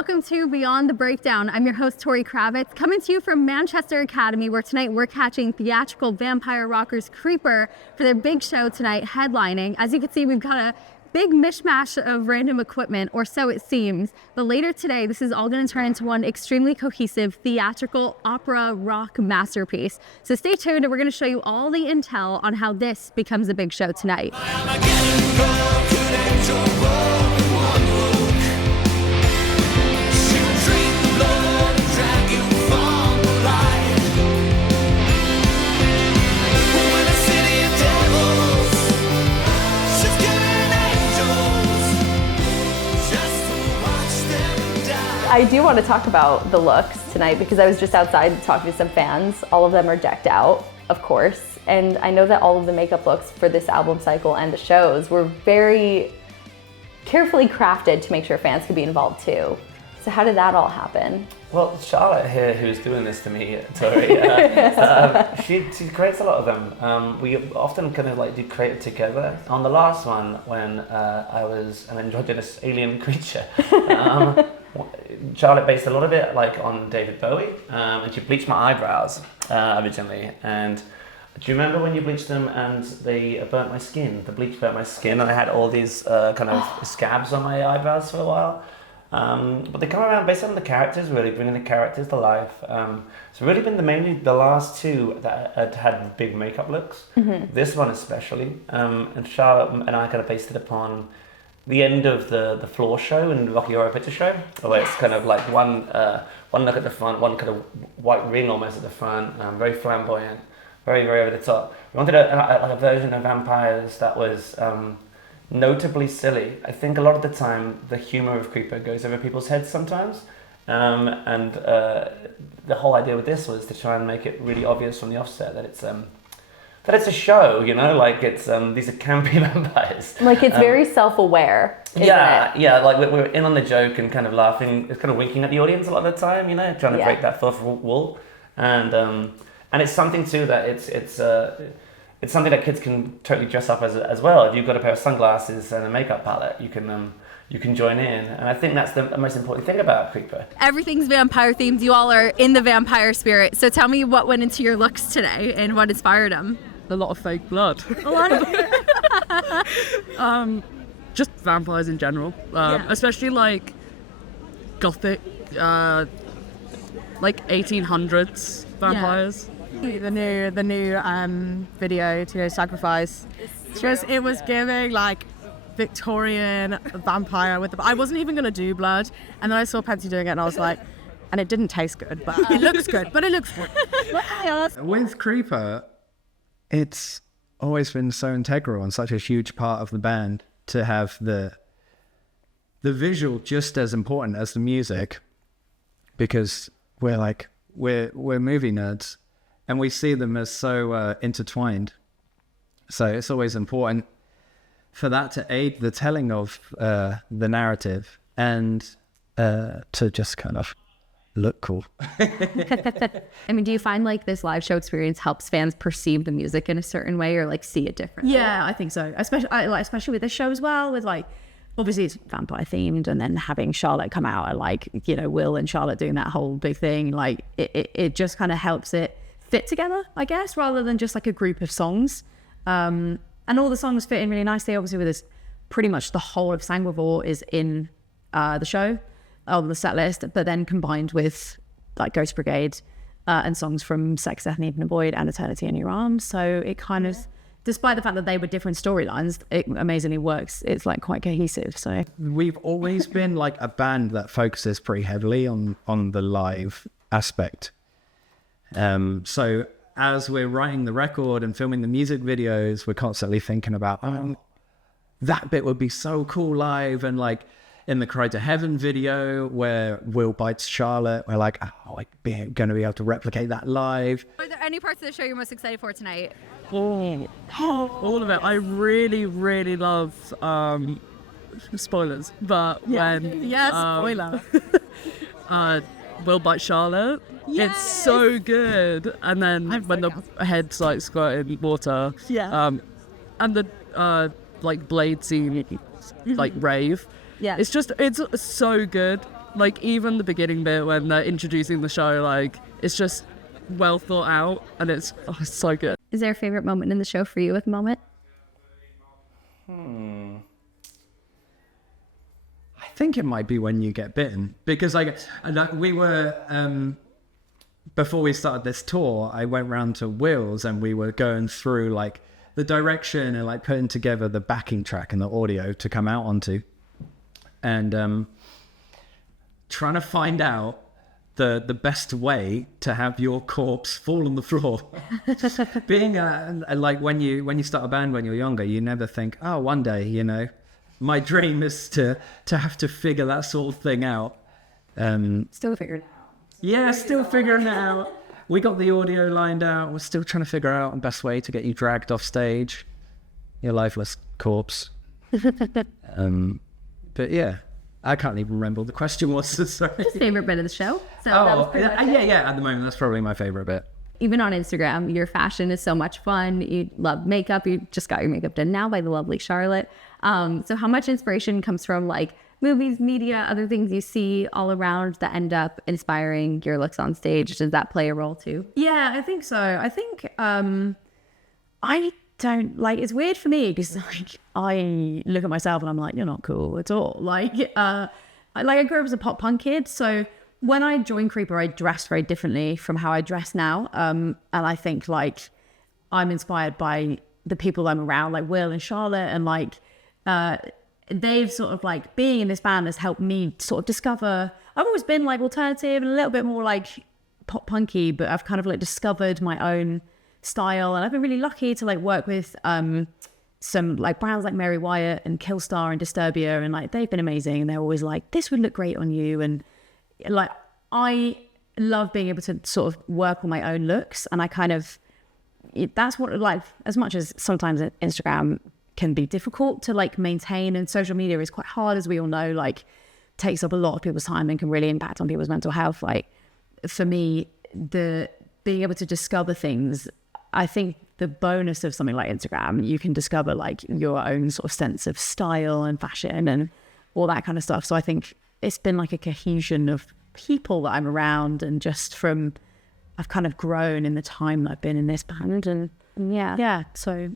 welcome to Beyond the Breakdown. I'm your host, Tori Kravitz, coming to you from Manchester Academy, where tonight we're catching Theatrical vampire rockers Creeper for their big show tonight, headlining. As you can see, we've got a big mishmash of random equipment, or so it seems. But later today, this is all going to turn into one extremely cohesive theatrical opera rock masterpiece. So stay tuned, and we're going to show you all the intel on how this becomes a big show tonight. I do want to talk about the looks tonight because I was just outside talking to some fans. All of them are decked out, of course. And I know that all of the makeup looks for this album cycle and the shows were very carefully crafted to make sure fans could be involved too. So how did that all happen? Well, Charlotte here, who's doing this to me, Tori, she creates a lot of them. We often kind of like do creative together. On the last one, when I was an androgynous alien creature, Charlotte based a lot of it like on David Bowie, and she bleached my eyebrows originally. And do you remember when you bleached them and they burnt my skin? The bleach burnt my skin, and I had all these kind of scabs on my eyebrows for a while. But they come around based on the characters, really bringing the characters to life. It's really been mainly the last two that had big makeup looks. Mm-hmm. This one especially, and Charlotte and I kind of based it upon the end of the floor show in Rocky Horror Picture Show, where it's kind of like one look at the front, one kind of white ring almost at the front, very flamboyant, very, very over the top. We wanted a version of vampires that was notably silly. I think a lot of the time the humor of Creeper goes over people's heads sometimes, and the whole idea with this was to try and make it really obvious from the offset that it's a show, you know, like it's these are campy vampires. Like it's very self-aware, isn't it? Yeah, like we're in on the joke and kind of laughing, it's kind of winking at the audience a lot of the time, you know, trying to break that fourth wall, and it's something too that it's something that kids can totally dress up as well. If you've got a pair of sunglasses and a makeup palette, you can join in. And I think that's the most important thing about Creeper. Everything's vampire themed. You all are in the vampire spirit. So tell me what went into your looks today and what inspired them. A lot of fake blood. A lot of just vampires in general. Especially like gothic, like 1800s vampires. Yeah. The new video to Sacrifice. It was giving like Victorian vampire with the. I wasn't even gonna do blood, and then I saw Pansy doing it, and I was like, and it didn't taste good, but it looks good. But it looks good. With Creeper, it's always been so integral and such a huge part of the band to have the visual just as important as the music, because we're movie nerds. And we see them as so intertwined. So it's always important for that to aid the telling of the narrative and to just kind of look cool. I mean, do you find like this live show experience helps fans perceive the music in a certain way or like see it differently? Yeah, I think so. Especially with this show as well, with like, obviously it's vampire themed, and then having Charlotte come out and like, you know, Will and Charlotte doing that whole big thing, like it just kind of helps it fit together, I guess, rather than just like a group of songs. And all the songs fit in really nicely. Obviously with this, pretty much the whole of Sanguivore is in the show, on the set list, but then combined with like Ghost Brigade and songs from Sex, Death and Even a Void and Eternity in Your Arms. So it kind of, despite the fact that they were different storylines, it amazingly works. It's like quite cohesive. So we've always been like a band that focuses pretty heavily on the live aspect. So as we're writing the record and filming the music videos, we're constantly thinking about, that bit would be so cool live. And like in the Cry to Heaven video where Will bites Charlotte, we're like, going to be able to replicate that live. Are there any parts of the show you're most excited for tonight? All of it. I really, really love spoilers, but when spoiler. Will bite Charlotte. Yes. It's so good. And then when the head's like squirting water. Yeah. And the like blade scene, like rave. Yeah. It's so good. Like, even the beginning bit when they're introducing the show, like, it's just well thought out, and it's so good. Is there a favorite moment in the show for you at the moment? I think it might be when you get bitten, because we were before we started this tour, I went round to Will's and we were going through like the direction and like putting together the backing track and the audio to come out onto, and trying to find out the best way to have your corpse fall on the floor. Being like when you start a band when you're younger, you never think, oh, one day, you know, my dream is to have to figure that sort of thing out. Still figuring it out. Yeah, still figuring it out. We got the audio lined out. We're still trying to figure out the best way to get you dragged off stage, your lifeless corpse. But yeah, I can't even remember what the question was. Sorry. Just favorite bit of the show. So that was pretty much it. Yeah. At the moment, that's probably my favorite bit. Even on Instagram, your fashion is so much fun. You love makeup. You just got your makeup done now by the lovely Charlotte. So how much inspiration comes from like movies, media, other things you see all around that end up inspiring your looks on stage? Does that play a role too? Yeah, I think so. I think I don't like, it's weird for me because like I look at myself and I'm like, you're not cool at all. Like I grew up as a pop punk kid, so when I joined Creeper, I dressed very differently from how I dress now. And I think like I'm inspired by the people I'm around, like Will and Charlotte, and like they've sort of like being in this band has helped me sort of discover. I've always been like alternative and a little bit more like pop punky, but I've kind of like discovered my own style, and I've been really lucky to like work with some like brands like Mary Wyatt and Killstar and Disturbia, and like they've been amazing, and they're always like, this would look great on you, and like I love being able to sort of work on my own looks, and I kind of that's what like, as much as sometimes Instagram can be difficult to like maintain, and social media is quite hard, as we all know, like takes up a lot of people's time and can really impact on people's mental health. Like for me, the being able to discover things, I think the bonus of something like Instagram, you can discover like your own sort of sense of style and fashion and all that kind of stuff. So I think it's been like a cohesion of people that I'm around, and just from I've kind of grown in the time that I've been in this band, and yeah. So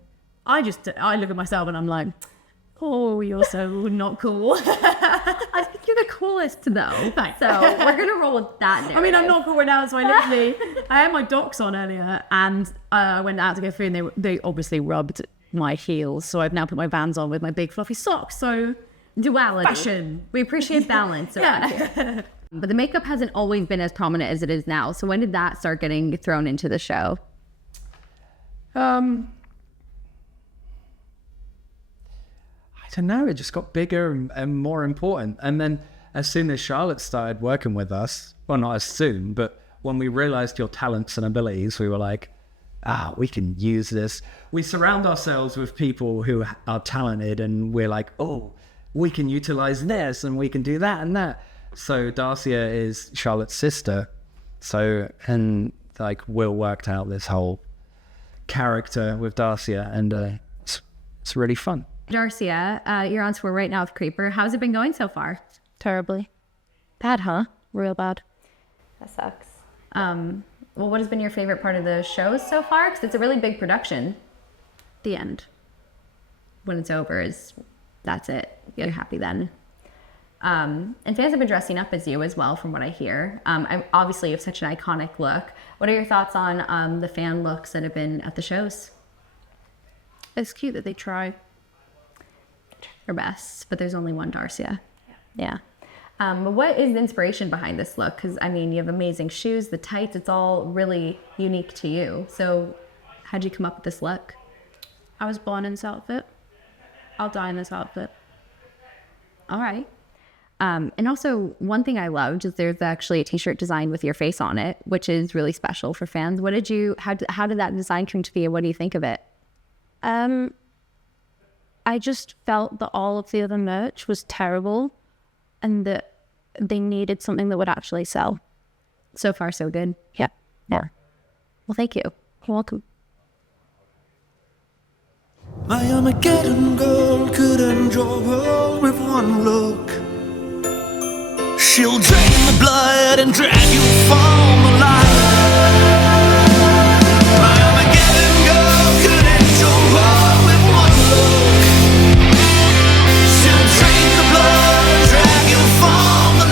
I look at myself and I'm like, oh, you're so not cool. I think you're the coolest though. Thanks. So we're gonna roll with that narrative. I mean, I'm not cool right now, so I had my docs on earlier, and I went out to get food, and they obviously rubbed my heels, so I've now put my Vans on with my big fluffy socks. So duality. Fashion. We appreciate balance. Yeah. But the makeup hasn't always been as prominent as it is now. So when did that start getting thrown into the show? I don't know, it just got bigger and more important. And then as soon as Charlotte started working with us, well, not as soon, but when we realized your talents and abilities, we were like, we can use this. We surround ourselves with people who are talented, and we're like, oh, we can utilize this and we can do that and that. So Darcia is Charlotte's sister. So, and like Will worked out this whole character with Darcia, and it's really fun. Darcia, you're on tour right now with Creeper. How's it been going so far? Terribly. Bad, huh? Real bad. That sucks. Well, what has been your favorite part of the shows so far? Because it's a really big production. The end. When it's over, that's it. You're happy then. And fans have been dressing up as you as well, from what I hear. Obviously, you have such an iconic look. What are your thoughts on the fan looks that have been at the shows? It's cute that they try Their best, but there's only one Darcia. Yeah. But what is the inspiration behind this look? Because, I mean, you have amazing shoes, the tights, it's all really unique to you. So how'd you come up with this look? I was born in this outfit. I'll die in this outfit. All right. And also, one thing I loved is there's actually a t-shirt design with your face on it, which is really special for fans. How did that design come to be, and what do you think of it? I just felt that all of the other merch was terrible, and that they needed something that would actually sell. So far, so good. Yeah. Well, thank you. You're welcome. My Armageddon girl couldn't draw a world with one look. She'll drain the blood and drag you from the light. I'm a given girl, could angel roll with one look. She'll drain the blood and drag you from the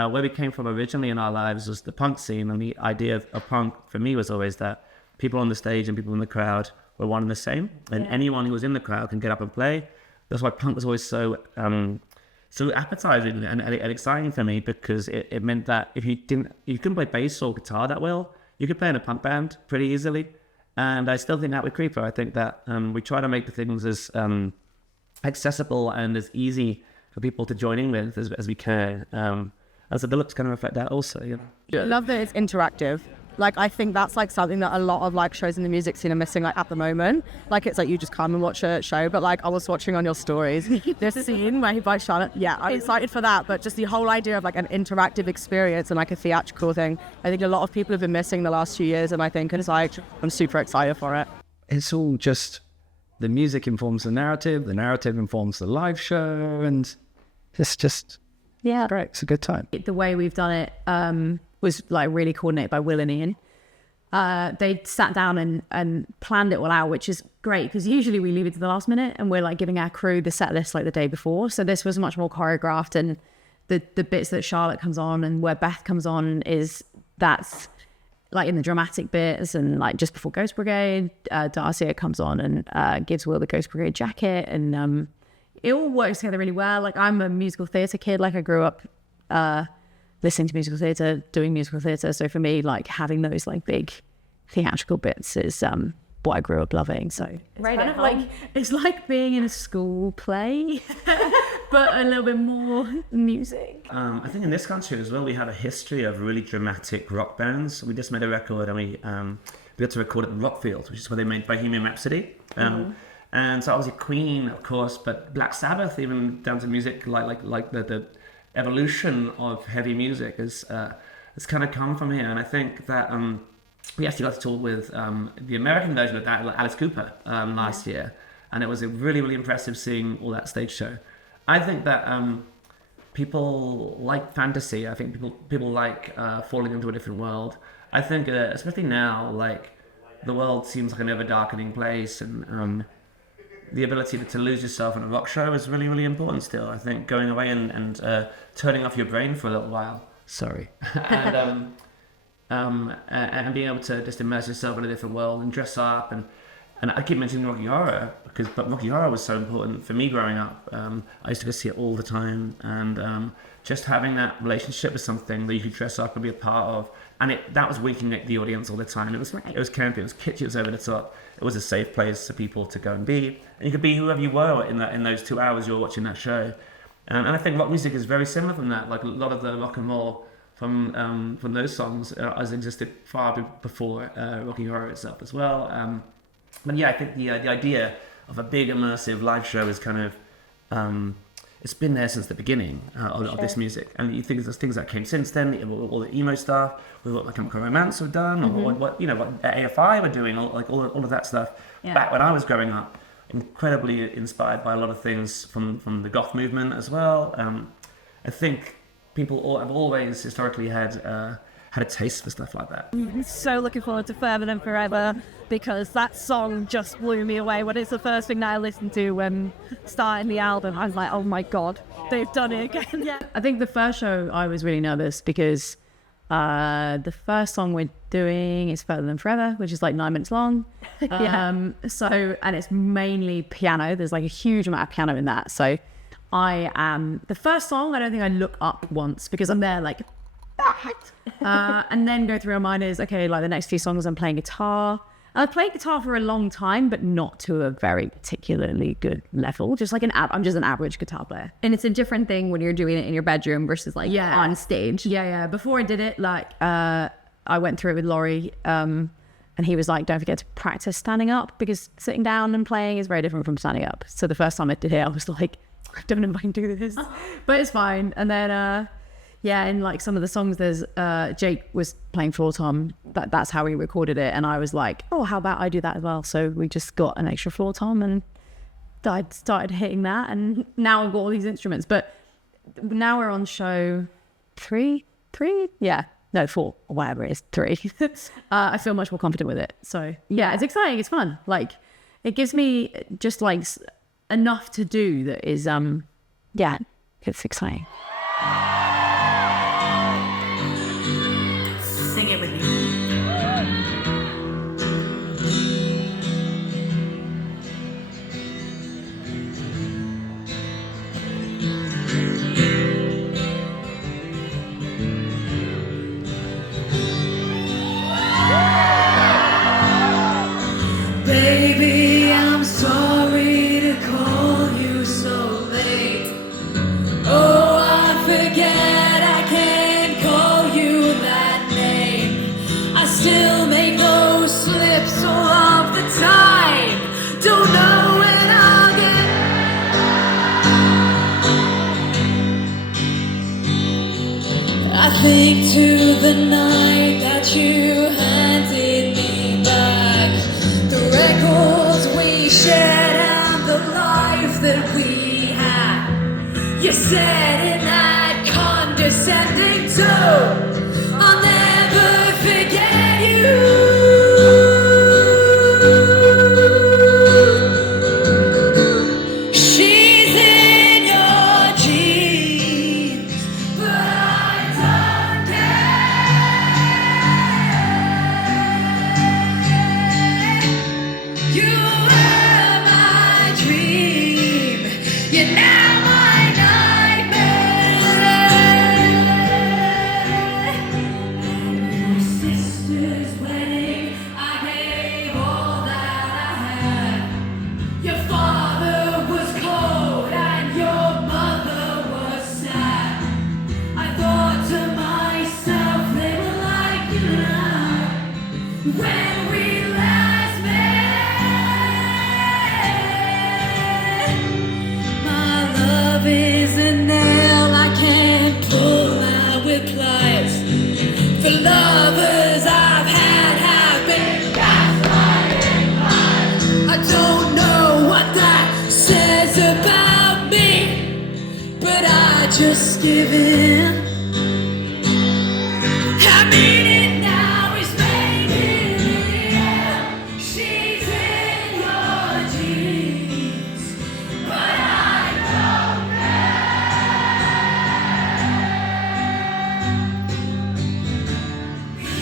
light. Where we came from originally in our lives was the punk scene, and the idea of punk for me was always that people on the stage and people in the crowd were one and the same, and anyone who was in the crowd can get up and play. That's why punk was always so appetizing and exciting for me, because it meant that if you couldn't play bass or guitar that well, you could play in a punk band pretty easily. And I still think that with Creeper, I think that we try to make the things as accessible and as easy for people to join in with as we can. And so the looks kind of reflect that also, you know. I love that it's interactive. Like, I think that's like something that a lot of like shows in the music scene are missing, like at the moment. Like, it's like you just come and watch a show, but like I was watching on your stories this scene where he bites Charlotte. Yeah, I'm excited for that, but just the whole idea of like an interactive experience and like a theatrical thing, I think a lot of people have been missing the last few years, and I think it's like I'm super excited for it. It's all just the music informs the narrative informs the live show, and it's just great. It's a good time. The way we've done it was like really coordinated by Will and Ian. They sat down and planned it all out, which is great, because usually we leave it to the last minute and we're like giving our crew the set list like the day before. So this was much more choreographed, and the bits that Charlotte comes on and where Beth comes on that's like in the dramatic bits, and like just before Ghost Brigade, Darcia comes on and gives Will the Ghost Brigade jacket, and it all works together really well. Like, I'm a musical theatre kid. Like, I grew up listening to musical theatre, doing musical theatre. So for me, like, having those like big theatrical bits is what I grew up loving. So it's kind of like, it's like being in a school play, but a little bit more music. I think in this country as well, we have a history of really dramatic rock bands. We just made a record, and we had to record at the Rockfield, which is where they made Bohemian Rhapsody. And so obviously Queen, of course, but Black Sabbath, even down to music like the evolution of heavy music has kind of come from here. And I think that we actually got to talk with the American version of that, Alice Cooper, last year, and it was a really, really impressive seeing all that stage show. I think that people like fantasy. I think people like falling into a different world. I think, especially now, like, the world seems like an ever-darkening place, and the ability to lose yourself in a rock show is really, really important still. I think going away and turning off your brain for a little while, and being able to just immerse yourself in a different world and dress up, and I keep mentioning Rocky Horror, but Rocky Horror was so important for me growing up. I used to go see it all the time, and just having that relationship with something that you could dress up and be a part of, and that was winking at the audience all the time. It was campy, it was kitschy, it was over the top. It was a safe place for people to go and be, and you could be whoever you were in those 2 hours you were watching that show. And I think rock music is very similar from that. Like, a lot of the rock and roll from those songs has existed far before Rocky Horror itself as well. But yeah, I think the idea of a big immersive live show is kind of it's been there since the beginning of this music. And you think there's things that came since then, all the emo stuff, with what Chemical Romance have done, or what AFI were doing, all of that stuff. Yeah. Back when I was growing up, incredibly inspired by a lot of things from the goth movement as well. I think people have always historically had a taste for stuff like that. So looking forward to Further Than Forever, because that song just blew me away. When it's the first thing that I listened to when starting the album, I was like, oh my God, they've done it again. Yeah. I think the first show I was really nervous because the first song we're doing is Further Than Forever, which is like 9 minutes long. And it's mainly piano. There's like a huge amount of piano in that. So the first song, I don't think I look up once, because I'm there like, and then go through our mind is, okay, like the next few songs I'm playing guitar. I've played guitar for a long time, but not to a very particularly good level. Just like I'm just an average guitar player. And it's a different thing when you're doing it in your bedroom versus like on stage. Yeah. Before I did it, like I went through it with Laurie, and he was like, don't forget to practice standing up, because sitting down and playing is very different from standing up. So the first time I did it, I was like, I don't know if I can do this, but it's fine. And then in like some of the songs, there's Jake was playing floor tom. That's how we recorded it, and I was like, oh, how about I do that as well? So we just got an extra floor tom, and I started hitting that, and now I've got all these instruments. But now we're on show three? Yeah. No, 4 or whatever it is, 3. I feel much more confident with it. So yeah, it's exciting. It's fun. Like it gives me just like enough to do that is, yeah, it's exciting. Sing it with me. Baby, I'm sorry to call you so late. Oh, I forget I can't call you that name. I still make those slips all of the time. Don't know when I'll get. I think to the night that you handed me back the records we shared and the life that we had. You said in that condescending tone, I'll never forget you. She's in your jeans, but I don't care. You were my dream, you're now my nightmare. At your sister's wedding, I gave all that I had. Your father was cold and your mother was sad. I thought to myself they were like you and I when we last met. My love is a nail I can't pull out with pliers. The lovers I've had have been gaslighting lies. I don't know what that says about me, but I just give in. I mean it now, it's made in the air. She's in your jeans, but I don't care.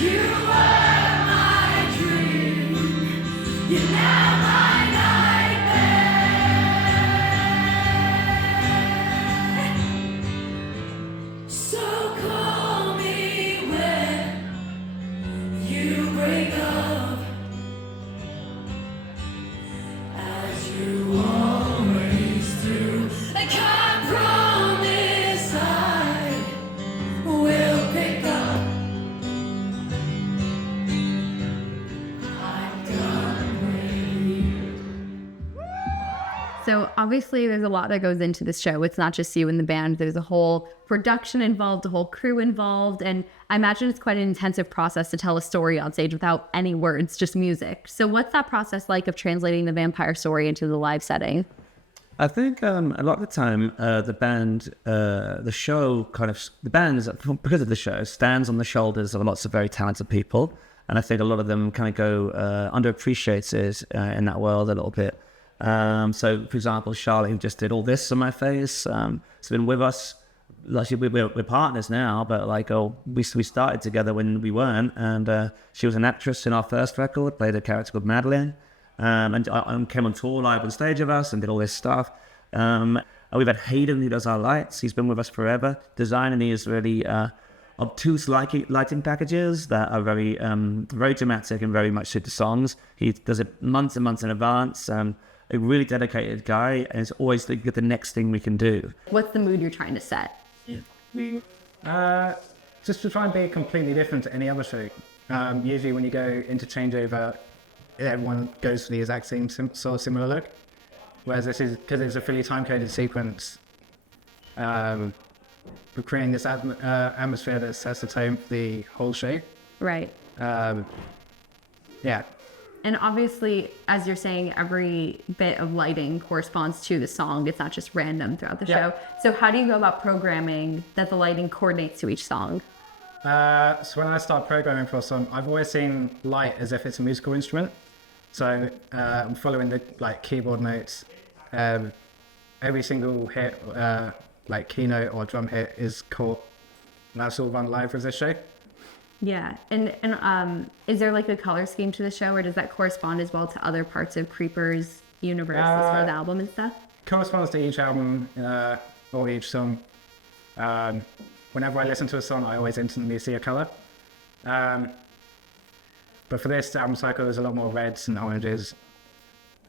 You were my dream, you're now my nightmare. So call me when you break up, as you always do. I can't promise I will pick up. I'm done with you. So obviously there's a lot that goes into this show. It's not just you and the band. There's a whole production involved, a whole crew involved. And I imagine it's quite an intensive process to tell a story on stage without any words, just music. So what's that process like of translating the vampire story into the live setting? I think a lot of the time the band, the show kind of, the band, because of the show, stands on the shoulders of lots of very talented people. And I think a lot of them kind of go underappreciated in that world a little bit. So, for example, Charlotte, who just did all this on my face, has been with us. Like we're partners now, but like we started together when we weren't. And she was an actress in our first record, played a character called Madeline, and came on tour live on stage with us and did all this stuff. And we've had Hayden, who does our lights. He's been with us forever, designing these really obtuse lighting packages that are very very dramatic and very much suit the songs. He does it months and months in advance. A really dedicated guy, and it's always the next thing we can do. What's the mood you're trying to set? Just to try and be completely different to any other show. Usually when you go into changeover, everyone goes for the exact same sort of similar look. Whereas this is, because it's a fully time-coded sequence, we're creating this atmosphere that sets the tone for the whole show. Right. Yeah. And obviously, as you're saying, every bit of lighting corresponds to the song. It's not just random throughout the show. So how do you go about programming that the lighting coordinates to each song? So when I start programming for a song, I've always seen light as if it's a musical instrument. So I'm following the keyboard notes. Every single hit, keynote or drum hit is caught. And that's all run live for this show. Yeah, and is there like a color scheme to the show, or does that correspond as well to other parts of Creeper's universe as far as the album and stuff? Corresponds to each album or each song. Whenever I listen to a song, I always instantly see a color. But for this album cycle, there's a lot more reds and oranges.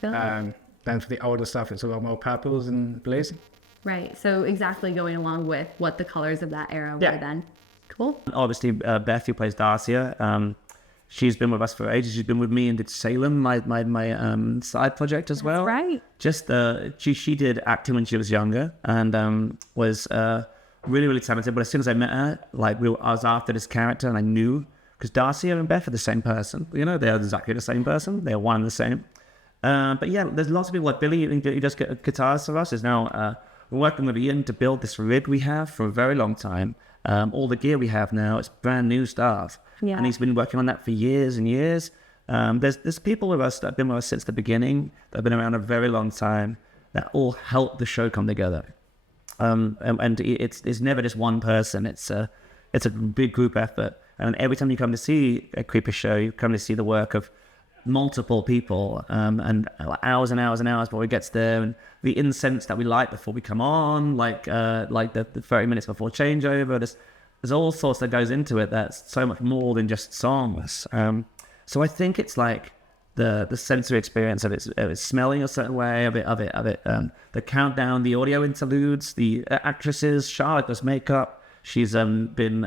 Then for the older stuff, it's a lot more purples and blues. Right, so exactly going along with what the colors of that era were then. Cool. Obviously, Beth, who plays Darcia, she's been with us for ages. She's been with me and did Salem, my side project as well. That's right. Just she did acting when she was younger and was really, really talented. But as soon as I met her, I was after this character, and I knew, because Darcia and Beth are the same person. You know, they're exactly the same person. They're one and the same. But yeah, there's lots of people like Billy, who does guitars for us, is now working with Ian to build this rig we have for a very long time. All the gear we have now, it's brand new stuff. Yeah. And he's been working on that for years and years. There's people with us that have been with us since the beginning, that have been around a very long time, that all help the show come together. And it's never just one person. It's a big group effort. And every time you come to see a Creeper show, you come to see the work of multiple people, and hours and hours and hours before it gets there, and the incense that we light before we come on, the 30 minutes before changeover. There's all sorts that goes into it that's so much more than just songs. So I think it's like the sensory experience of it smelling a certain way, the countdown, the audio interludes, the actresses. Charlotte does makeup. She's been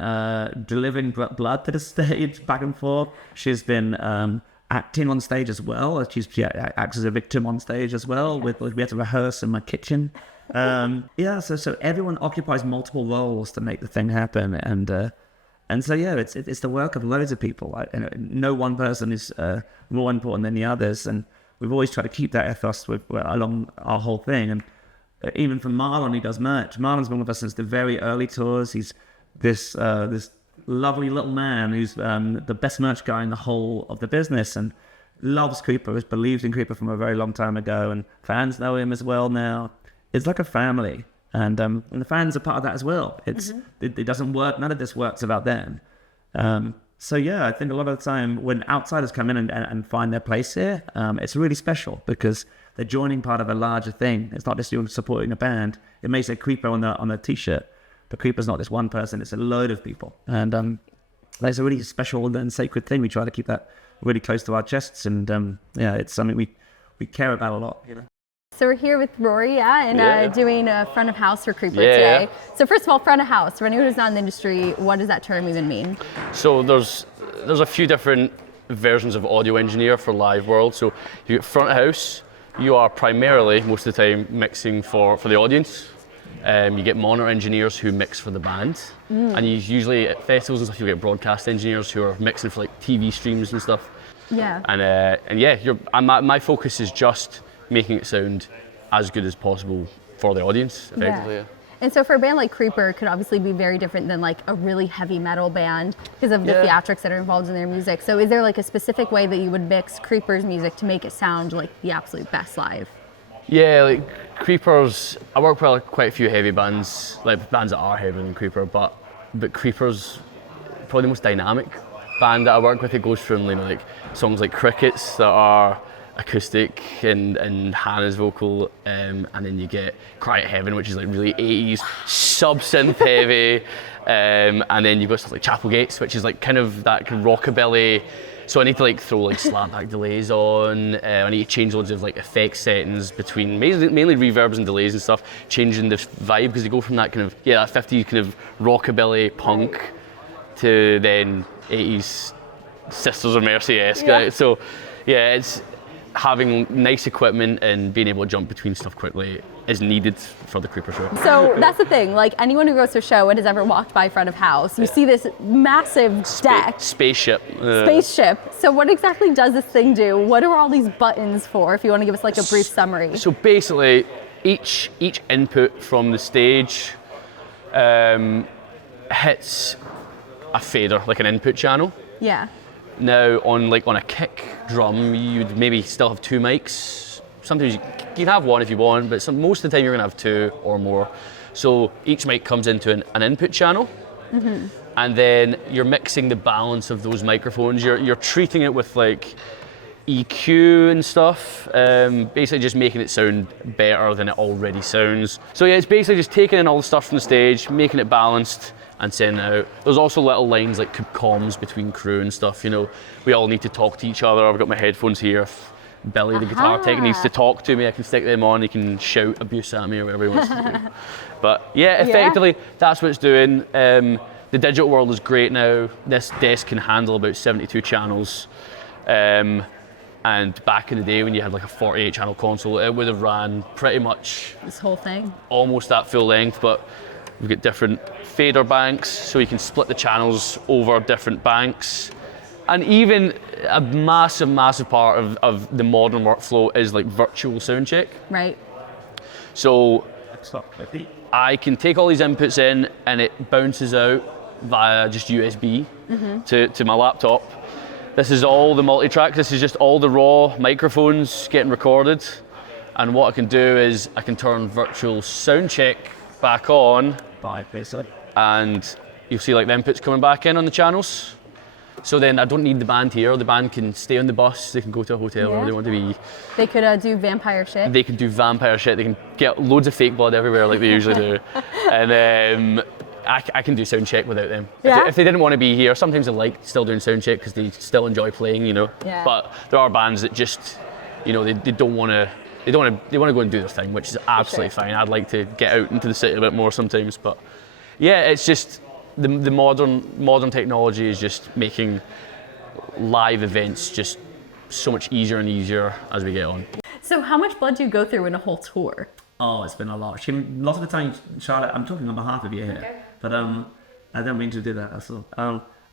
delivering blood to the stage back and forth. She's been acting on stage as well. She acts as a victim on stage as well. We had to rehearse in my kitchen. So everyone occupies multiple roles to make the thing happen, and so it's the work of loads of people. No one person is more important than the others, and we've always tried to keep that ethos along our whole thing. And even for Marlon, who does merch, Marlon's been with us since the very early tours. He's this lovely little man who's the best merch guy in the whole of the business, and loves Creeper, has believed in Creeper from a very long time ago, and fans know him as well now. It's like a family, and the fans are part of that as well. It doesn't work, none of this works without them. So yeah, I think a lot of the time when outsiders come in and find their place here, it's really special because they're joining part of a larger thing. It's not just you supporting a band. It may say Creeper on the t-shirt, but Creeper's not just one person, it's a load of people. And it's a really special and sacred thing. We try to keep that really close to our chests, and it's something we care about a lot. You know? So we're here with Rory, doing a front of house for Creeper today. So first of all, front of house, for anyone who's not in the industry, what does that term even mean? So there's a few different versions of audio engineer for live world. So you get front of house, you are primarily, most of the time, mixing for the audience. You get monitor engineers who mix for the band. And you usually, at festivals and stuff, you get broadcast engineers who are mixing for like TV streams and stuff. Yeah. And my focus is just making it sound as good as possible for the audience, effectively. Yeah. And so for a band like Creeper, it could obviously be very different than like a really heavy metal band because of the theatrics that are involved in their music. So is there like a specific way that you would mix Creeper's music to make it sound like the absolute best live? Yeah, like Creeper's, I work with quite a few heavy bands, like bands that are heavier than Creeper, but Creeper's probably the most dynamic band that I work with. It goes from like songs like Crickets that are acoustic and Hannah's vocal, and then you get Quiet Heaven, which is like really 80s sub-synth heavy, and then you've got stuff like Chapel Gates, which is like kind of that kind of rockabilly. So I need to like throw like slapback delays on. I need to change loads of like effect settings between mainly reverbs and delays and stuff, changing the vibe because you go from that kind of that 50s kind of rockabilly punk to then 80s Sisters of Mercy-esque. Right? So it's having nice equipment and being able to jump between stuff quickly is needed for the Creeper show. So that's the thing, like anyone who goes to a show and has ever walked by front of house, you see this massive deck. Spaceship. Spaceship. So what exactly does this thing do? What are all these buttons for, if you want to give us like a brief summary? So basically, each input from the stage hits a fader, like an input channel. Yeah. Now on a kick drum, you'd maybe still have 2 mics. Sometimes you can have 1 if you want, but most of the time you're gonna have 2 or more. So each mic comes into an input channel, and then you're mixing the balance of those microphones. You're treating it with like EQ and stuff, basically just making it sound better than it already sounds. So yeah, it's basically just taking in all the stuff from the stage, making it balanced, and sending it out. There's also little lines like comms between crew and stuff, you know. We all need to talk to each other. I've got my headphones here. If Billy, the guitar tech, needs to talk to me, I can stick them on, he can shout abuse at me or whatever he wants to do. But yeah, effectively, that's what it's doing. The digital world is great now. This desk can handle about 72 channels. And back in the day when you had like a 48 channel console, it would have ran pretty much This whole thing. almost at full length, but we've got different fader banks, so you can split the channels over different banks. And even a massive part of the modern workflow is like virtual sound check. Right. So I can take all these inputs in and it bounces out via just USB to my laptop. This is all the multi-track, this is just all the raw microphones getting recorded. And what I can do is I can turn virtual sound check back on, and you'll see like the inputs coming back in on the channels. So then I don't need the band here. The band can stay on the bus, they can go to a hotel wherever they want to be. They could do vampire shit. They can do vampire shit, they can get loads of fake blood everywhere like they usually do. And I can do sound check without them. Yeah? If they didn't want to be here, sometimes they like still doing sound check because they still enjoy playing, you know. Yeah. But there are bands that just, you know, they don't want to, they want to go and do their thing, which is absolutely fine. I'd like to get out into the city a bit more sometimes, but yeah, it's just the modern technology is just making live events just so much easier and easier as we get on. So how much blood do you go through in a whole tour? Oh, it's been a lot. Lots of the time, Charlotte, I'm talking on behalf of you here, but I don't mean to do that. That's all.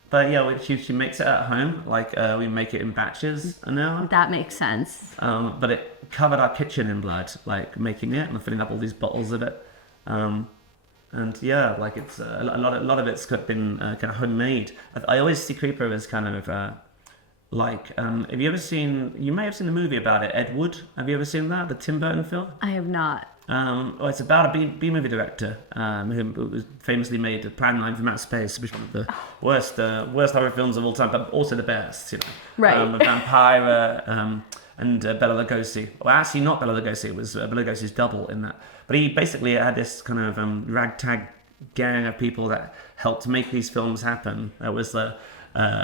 But yeah, she makes it at home. Like we make it in batches now. That makes sense. But it covered our kitchen in blood, like making it and filling up all these bottles of it. And yeah, like it's a lot of it's been kind of homemade. I always see Creeper as kind of like, have you ever seen? You may have seen the movie about it, Ed Wood. Have you ever seen that, the Tim Burton film? I have not. It's about a B-movie director who famously made A Plan 9 from Outer Space, which is one of the worst horror films of all time, but also the best. You know, Right. A vampire and Bela Lugosi. Well, actually, not Bela Lugosi. It was Bela Lugosi's double in that. But he basically had this kind of ragtag gang of people that helped make these films happen. There was a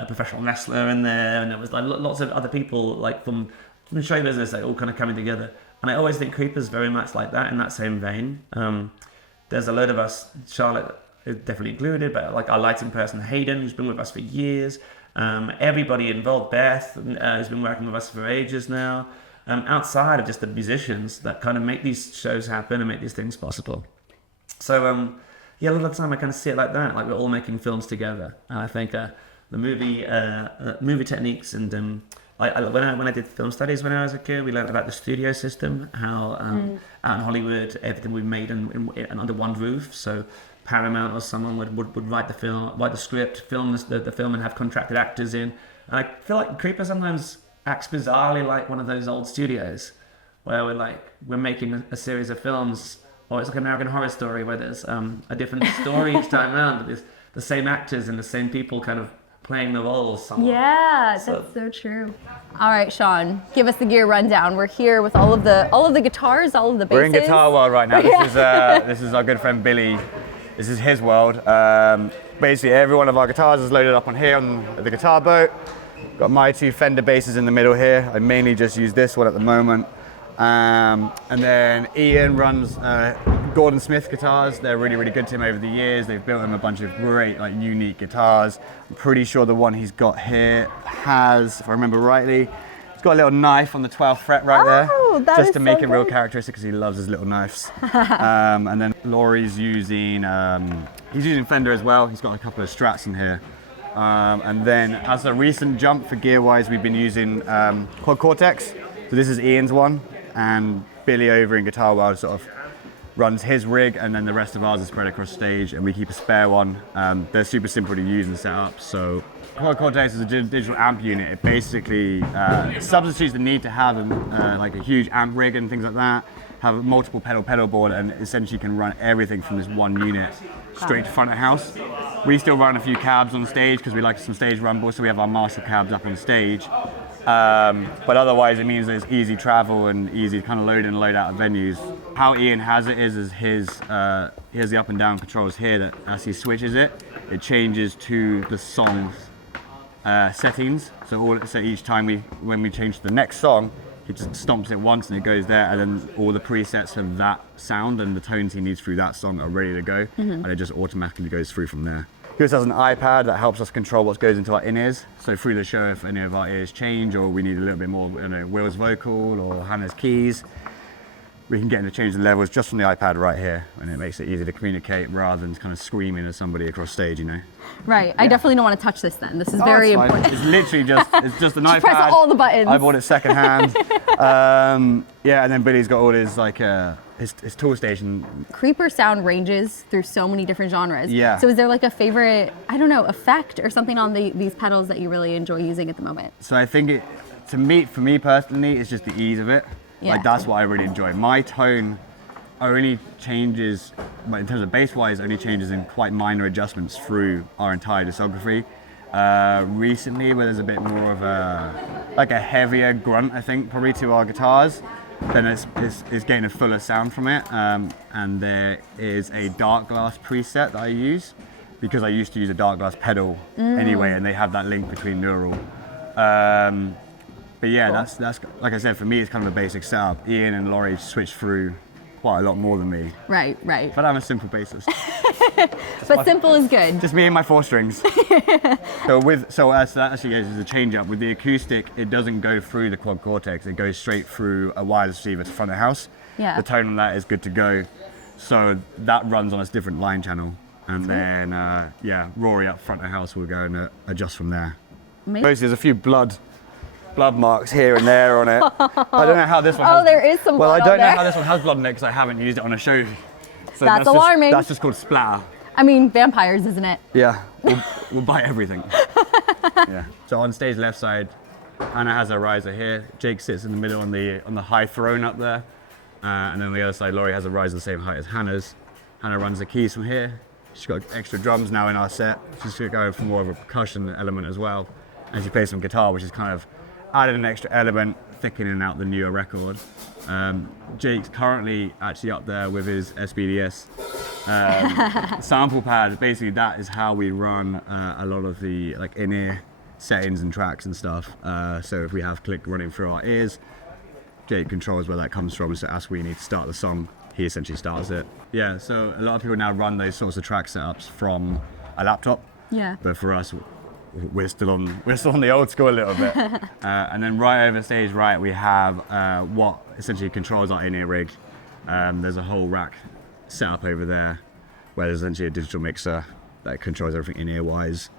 professional wrestler in there, and there was like lots of other people like from the show business that all kind of coming together. And I always think Creeper's very much like that, in that same vein. There's a load of us, Charlotte is definitely included, but like our lighting person, Hayden, who's been with us for years. Everybody involved, Beth, who's been working with us for ages now. Outside of just the musicians that kind of make these shows happen and make these things possible. So yeah, a lot of the time I kind of see it like that, like we're all making films together. And I think the movie techniques and when I did film studies when I was a kid, we learned about the studio system, how out in Hollywood everything we made in under one roof. So Paramount or someone would write the script, film the film, and have contracted actors in. And I feel like Creeper sometimes acts bizarrely like one of those old studios, where we're making a series of films, or it's like an American Horror Story where there's a different story each time around, but there's the same actors and the same people kind of playing the roles somewhat. Yeah, that's so true. All right, Sean, give us the gear rundown. We're here with all of the guitars, all of the basses. We're in Guitar World right now. This is our good friend Billy. This is his world. Basically, every one of our guitars is loaded up on here on the guitar boat. Got my 2 Fender basses in the middle here. I mainly just use this one at the moment. And then Ian runs Gordon Smith guitars. They're really, really good to him over the years. They've built him a bunch of great, like, unique guitars. I'm pretty sure the one he's got here has, if I remember rightly, got a little knife on the 12th fret right there, that just is to make so it real good. characteristic because he loves his little knives. And then Laurie's using, he's using Fender as well. He's got a couple of Strats in here. And then as a recent jump for gear-wise, we've been using Quad Cortex. So this is Ian's one, and Billy over in Guitar World sort of runs his rig, and then the rest of ours is spread across stage, and we keep a spare one. They're super simple to use and set up. So Quad Cortex is a digital amp unit. It basically substitutes the need to have like a huge amp rig and things like that, have a multiple pedal board, and essentially can run everything from this one unit straight to front of house. We still run a few cabs on stage because we like some stage rumble, so we have our master cabs up on stage. But otherwise it means there's easy travel and easy kind of load in and load out of venues. How Ian has it is he has the up and down controls here that as he switches it changes to the song's settings. So each time when we change to the next song, he just stomps it once and it goes there, and then all the presets of that sound and the tones he needs through that song are ready to go, and it just automatically goes through from there. He also has an iPad that helps us control what goes into our in-ears. So through the show, if any of our ears change or we need a little bit more, Will's vocal or Hannah's keys, we can get him to change the levels just from the iPad right here, and it makes it easy to communicate rather than kind of screaming at somebody across stage, Right. I definitely don't want to touch this then. This is very it's fine. important. It's literally just an iPad. Press all the buttons. I bought it secondhand. And then Billy's got all his his tool station. Creeper sound ranges through so many different genres. Yeah. So is there like a favorite, I don't know, effect or something on these pedals that you really enjoy using at the moment? So I think for me personally, it's just the ease of it. Yeah. Like that's what I really enjoy. My tone only changes, but in terms of bass-wise, only changes in quite minor adjustments through our entire discography. Recently, where there's a bit more of a heavier grunt, I think, probably to our guitars, then it's getting a fuller sound from it. And there is a dark glass preset that I use because I used to use a dark glass pedal anyway, and they have that link between neural. But yeah, cool. That's like I said, for me, it's kind of a basic setup. Ian and Laurie switch through quite a lot more than me. Right. But I'm a simple bassist. But simple is good. Just me and my 4 strings. so as that actually goes as a change up with the acoustic, it doesn't go through the Quad Cortex. It goes straight through a wireless receiver to front of house. Yeah. The tone on that is good to go. So that runs on a different line channel. And then, Rory up front of house will go and adjust from there. Amazing. There's a few blood marks here and there on it. I don't know how this one has... Oh, there is some blood. Well, I don't know there. how this one has blood in it because I haven't used it on a show. So that's alarming. That's just called splatter. I mean, vampires, isn't it? Yeah, we'll bite everything. Yeah. So on stage left side, Hannah has her riser here. Jake sits in the middle on the high throne up there. And then on the other side, Laurie has a riser the same height as Hannah's. Hannah runs the keys from here. She's got extra drums now in our set. She's going for more of a percussion element as well. And she plays some guitar, which is kind of added an extra element, thickening out the newer record. Jake's currently actually up there with his SBDS sample pad. Basically, that is how we run a lot of the in-ear settings and tracks and stuff. So if we have click running through our ears, Jake controls where that comes from. So as we need to start the song, he essentially starts it. Yeah. So a lot of people now run those sorts of track setups from a laptop. Yeah. But for us, we're still on the old school a little bit. And then right over stage right, we have what essentially controls our in-ear rig. There's a whole rack set up over there where there's essentially a digital mixer that controls everything in-ear wise,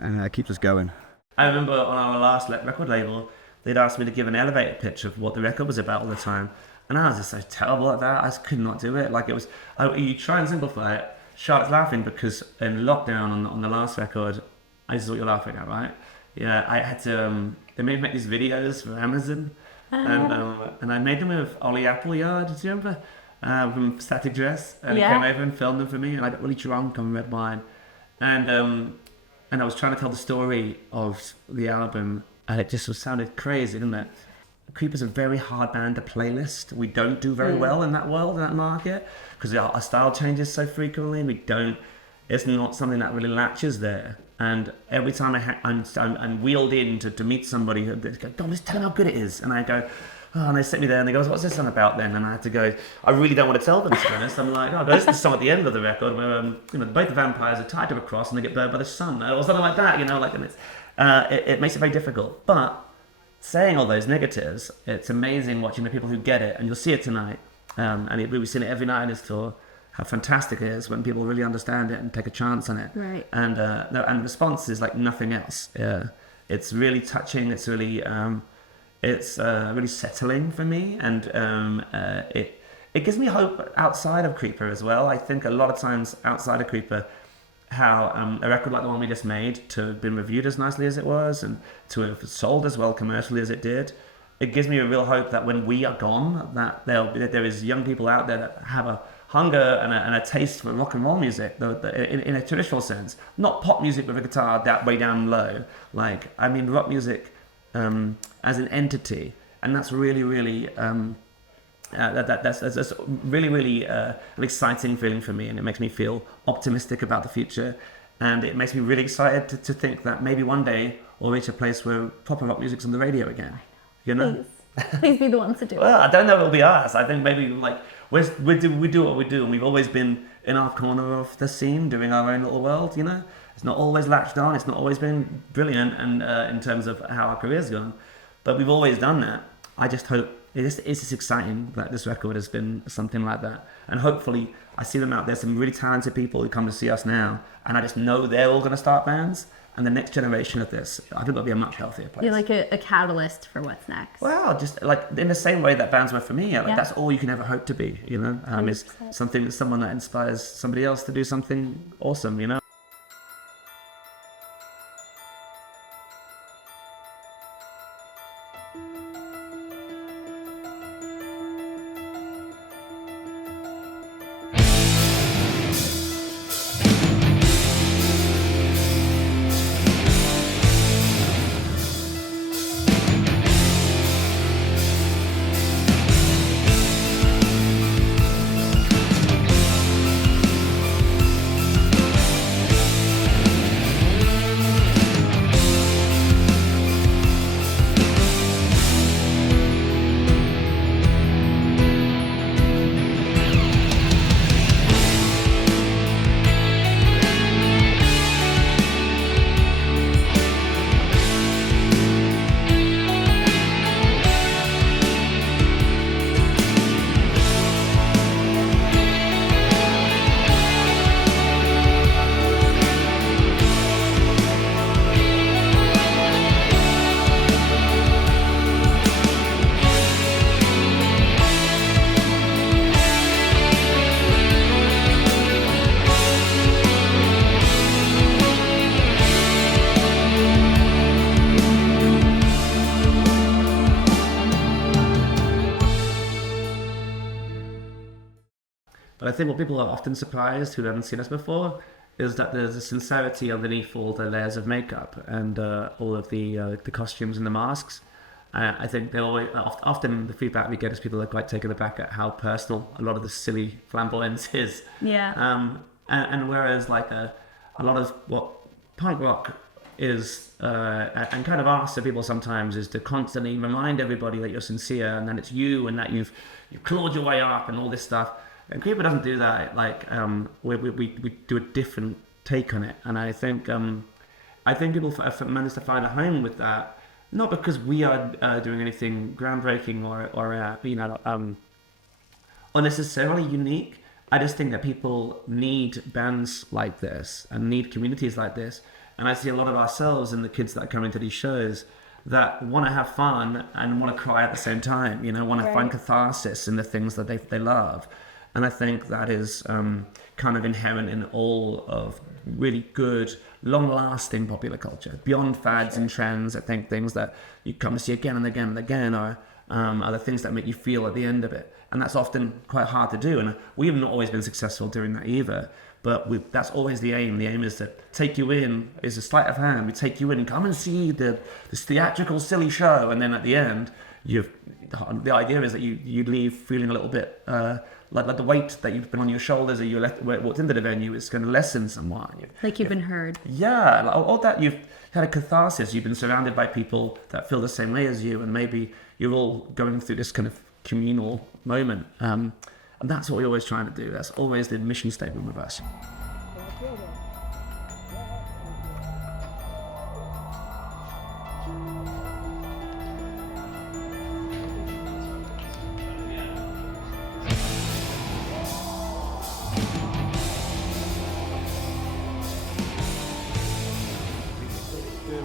and keeps us going. I remember on our last record label, they'd asked me to give an elevator pitch of what the record was about all the time, and I was just so terrible at that. I just could not do it. You try and simplify it. Charlotte's laughing because in lockdown on the last record, this is what you're laughing at, right? Yeah, I had to. They made me make these videos for Amazon, and I made them with Ollie Appleyard. Do you remember? From Static Dress, and he came over and filmed them for me, and I got really drunk on red wine, and I was trying to tell the story of the album, and it just sounded crazy, didn't it? Creeper's a very hard band to playlist. We don't do very well in that world, in that market, because our style changes so frequently, and it's not something that really latches there. And every time I'm wheeled in to meet somebody, they go, "Don't just tell them how good it is," and I go, "Oh," and they sit me there and they go, "What's this song about then?" And I have to go, I really don't want to tell them, to be honest. I'm like, "Oh, there's the song at the end of the record where both the vampires are tied to a cross and they get burned by the sun," or something like that, and it makes it very difficult. But saying all those negatives, it's amazing watching the people who get it, and you'll see it tonight. We've seen it every night in his tour. How fantastic it is when people really understand it and take a chance on it. Right. And the response is like nothing else. It's really touching. It's really really settling for me, and it gives me hope outside of Creeper as well. I think a lot of times outside of Creeper, how a record like the one we just made, to have been reviewed as nicely as it was and to have sold as well commercially as it did, it gives me a real hope that when we are gone, that there is young people out there that have a hunger and a taste for rock and roll music, in a traditional sense, not pop music with a guitar that way down low. Like, I mean, rock music as an entity, and that's really, really that's really an exciting feeling for me, and it makes me feel optimistic about the future, and it makes me really excited to think that maybe one day we'll reach a place where proper rock music's on the radio again. You know. Please be the ones to do it. Well, I don't know if it'll be us. I think maybe like we do what we do, and we've always been in our corner of the scene doing our own little world, you know. It's not always latched on, it's not always been brilliant, and in terms of how our career's gone, but we've always done that. I just hope it's just exciting that this record has been something like that, and hopefully I see them out there, some really talented people who come to see us now, and I just know they're all going to start bands. And the next generation of this, I think it'll be a much healthier place. You're like a catalyst for what's next. Well, just like in the same way that bands were for me, that's all you can ever hope to be, you know, is someone that inspires somebody else to do something awesome, you know. But I think what people are often surprised who haven't seen us before is that there's a sincerity underneath all the layers of makeup and all of the costumes and the masks. I think they always, often the feedback we get is people are quite taken aback at how personal a lot of the silly flamboyance is. Yeah. And whereas like a lot of what punk rock is and kind of asks of people sometimes is to constantly remind everybody that you're sincere and that it's you and that you've clawed your way up and all this stuff. And Creeper doesn't do that. Like we do a different take on it, and I think people have managed to find a home with that. Not because we are doing anything groundbreaking or necessarily unique. I just think that people need bands like this and need communities like this. And I see a lot of ourselves and the kids that come into these shows that want to have fun and want to cry at the same time. You know, want to find catharsis in the things that they love. And I think that is kind of inherent in all of really good, long-lasting popular culture. Beyond fads and trends, I think things that you come to see again and again and again are the things that make you feel at the end of it. And that's often quite hard to do. And we haven't always been successful doing that either. But that's always the aim. The aim is to take you in, is a sleight of hand. We take you in and come and see this theatrical, silly show. And then at the end, the idea is that you leave feeling a little bit like the weight that you've been on your shoulders or you walked into the venue is going to lessen somewhat. Like you've been heard. Yeah, all that you've had a catharsis. You've been surrounded by people that feel the same way as you, and maybe you're all going through this kind of communal moment. And that's what we're always trying to do. That's always the mission statement with us. Day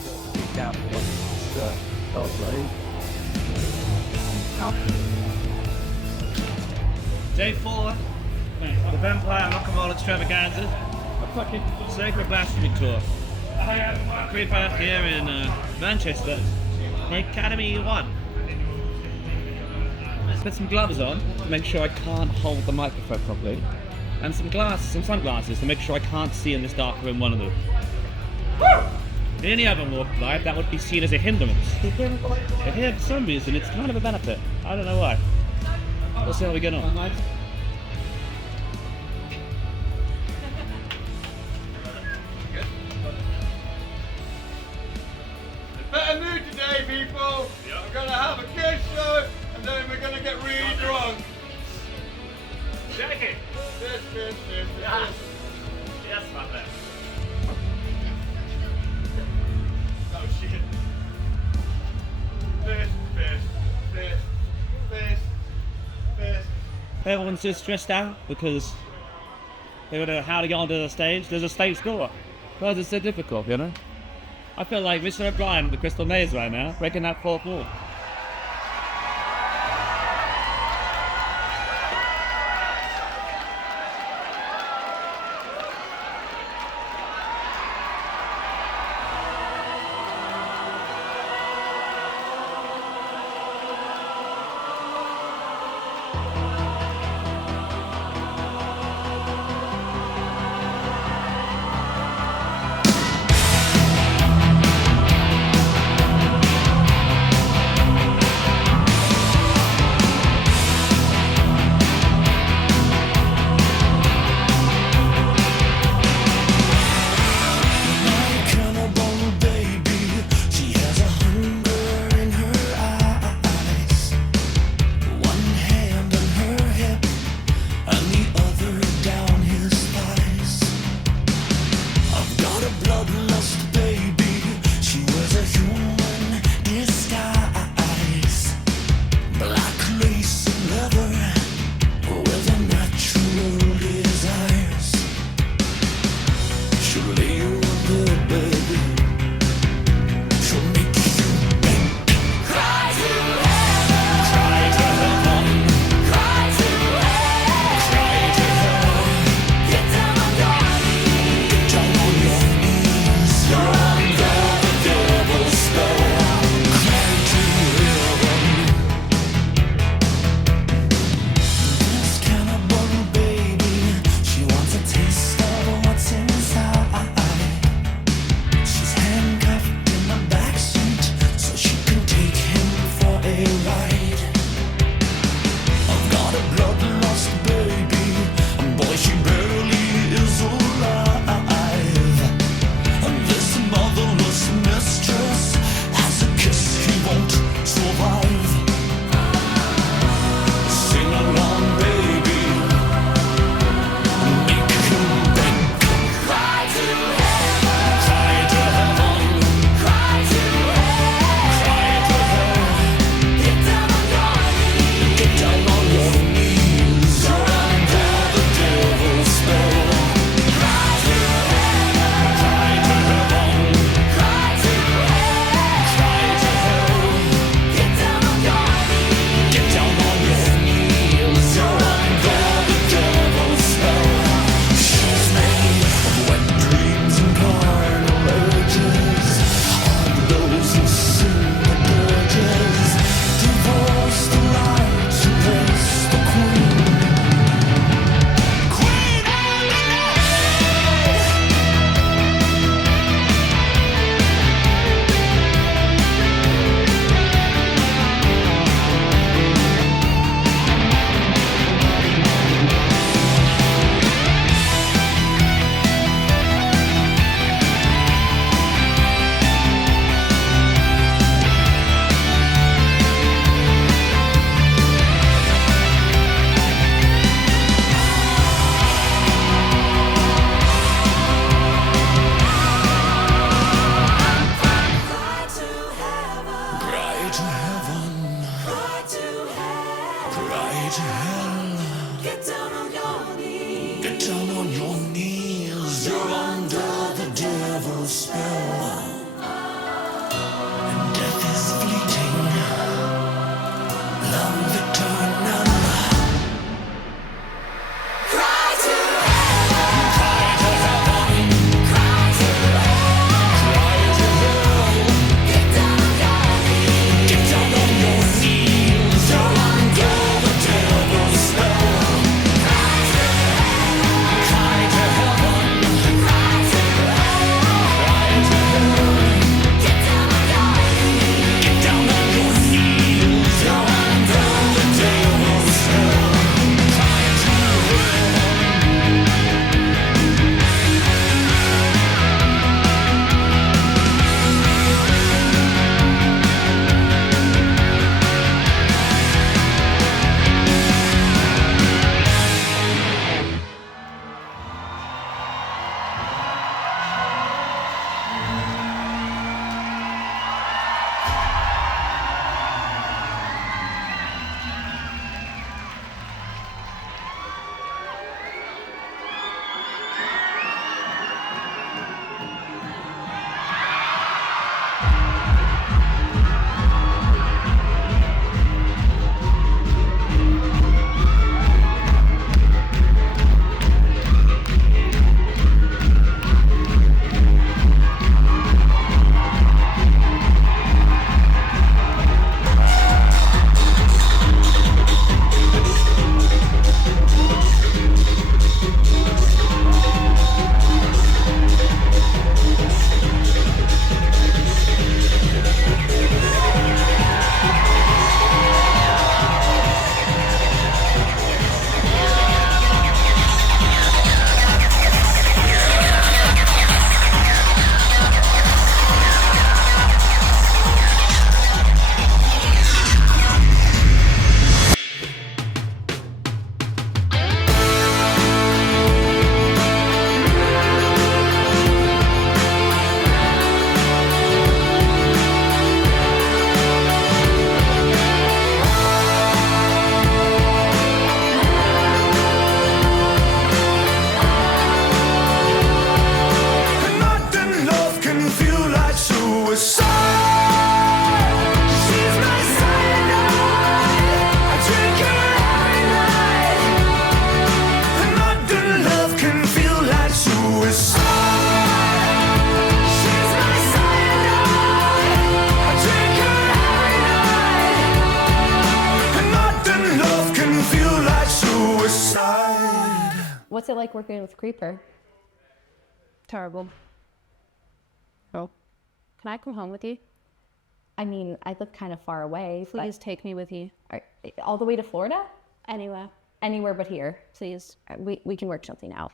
4, the Vampire Rock and Roll Extravaganza, Sacred Blasphemy Tour. Creeper here in Manchester, the Academy 1. Let's put some gloves on to make sure I can't hold the microphone properly, and some sunglasses to make sure I can't see in this dark room one of them. If any other walk of life, that would be seen as a hindrance. But here, for some reason, it's kind of a benefit. I don't know why. We'll see how we get on. Better mood today, people. We're gonna have a kids show, and then we're gonna get really drunk. Jackie! This. Yes, my man. Oh shit. This. Everyone's just stressed out because they don't know how to get onto the stage. There's a stage door. Because it's so difficult, you know? I feel like Mr. O'Brien with the Crystal Maze right now, breaking that fourth wall. What's it like working with Creeper? Terrible. Oh. Can I come home with you? I mean, I live kind of far away. Please take me with you. All the way to Florida? Anywhere. Anywhere but here. Please. We can work something out.